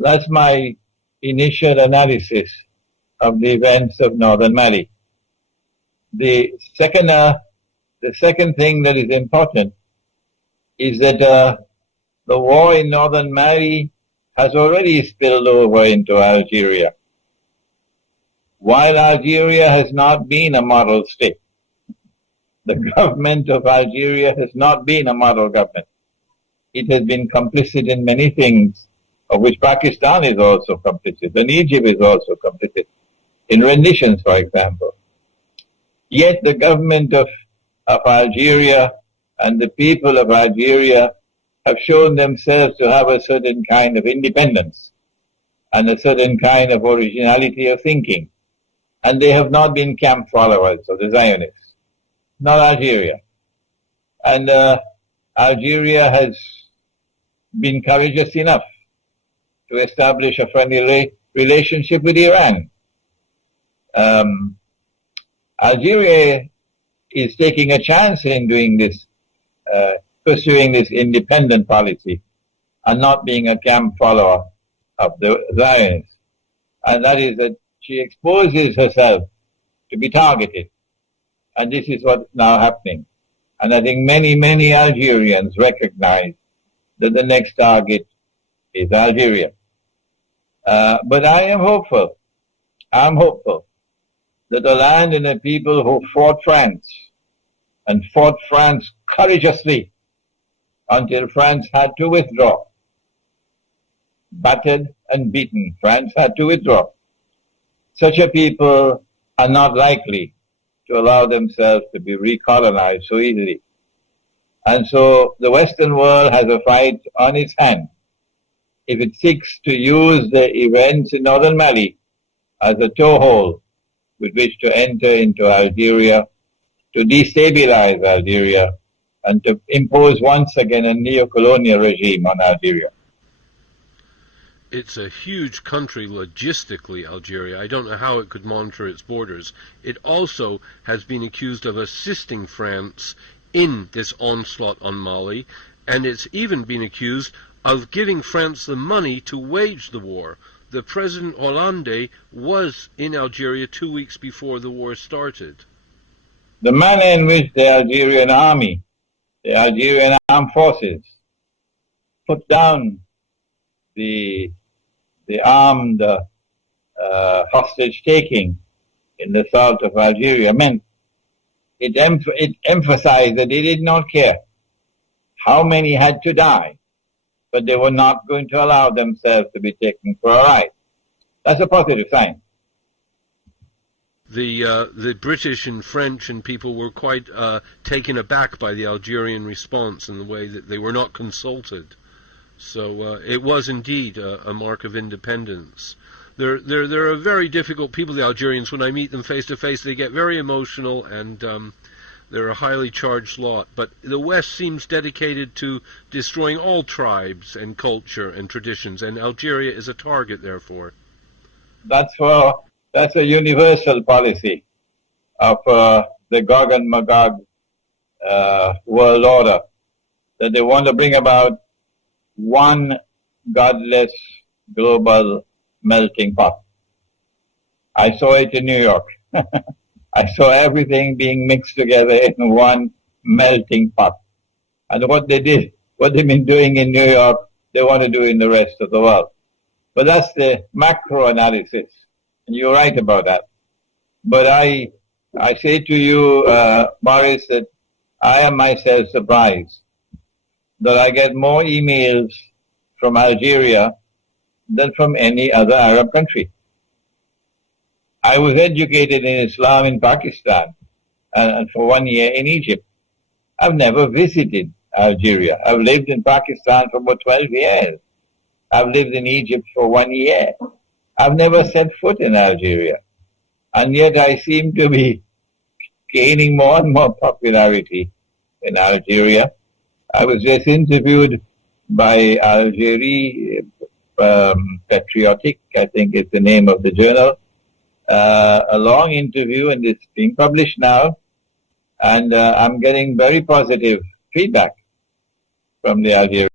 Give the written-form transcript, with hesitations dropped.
That's my initial analysis of the events of northern Mali. The second thing that is important is that the war in northern Mali has already spilled over into Algeria. While Algeria has not been a model state, the government of Algeria has not been a model government. It has been complicit in many things, of which Pakistan is also complicit, and Egypt is also complicit, in renditions, for example. Yet the government of Algeria and the people of Algeria have shown themselves to have a certain kind of independence and a certain kind of originality of thinking. And they have not been camp followers of the Zionists, not Algeria. And Algeria has been courageous enough to establish a friendly relationship with Iran. Algeria is taking a chance in doing this, pursuing this independent policy and not being a camp follower of the Zionists. And that is that she exposes herself to be targeted. And this is what's now happening. And I think many, many Algerians recognize that the next target is Algeria. But I am hopeful. I'm hopeful that the land and the people who fought France and fought France courageously until France had to withdraw, battered and beaten, France had to withdraw. Such a people are not likely to allow themselves to be recolonized so easily. And so the Western world has a fight on its hand if it seeks to use the events in northern Mali as a toehold with which to enter into Algeria, to destabilize Algeria, and to impose once again a neo-colonial regime on Algeria. It's a huge country logistically, Algeria. I don't know how it could monitor its borders. It also has been accused of assisting France in this onslaught on Mali, and it's even been accused of giving France the money to wage the war. The President Hollande was in Algeria 2 weeks before the war started. The manner in which the Algerian army, the Algerian armed forces, put down the armed hostage-taking in the south of Algeria meant it emphasized that they did not care how many had to die, but they were not going to allow themselves to be taken for a ride. That's a positive sign. The British and French and people were quite taken aback by the Algerian response in the way that they were not consulted. So it was indeed a mark of independence. They're a very difficult people, the Algerians. When I meet them face to face, they get very emotional, and they're a highly charged lot. But the West seems dedicated to destroying all tribes and culture and traditions, and Algeria is a target, therefore. That's a universal policy of the Gog and Magog world order, that they want to bring about one godless global melting pot. I saw it in New York. I saw everything being mixed together in one melting pot. And what they've been doing in New York, they want to do in the rest of the world. But that's the macro analysis. And you're right about that. But I say to you, Boris, that I am myself surprised that I get more emails from Algeria than from any other Arab country. I was educated in Islam in Pakistan and for 1 year in Egypt. I've never visited Algeria. I've lived in Pakistan for about 12 years. I've lived in Egypt for 1 year. I've never set foot in Algeria. And yet I seem to be gaining more and more popularity in Algeria. I was just interviewed by Algeria Patriotic, I think is the name of the journal. A long interview, and it's being published now. And I'm getting very positive feedback from the Algerians.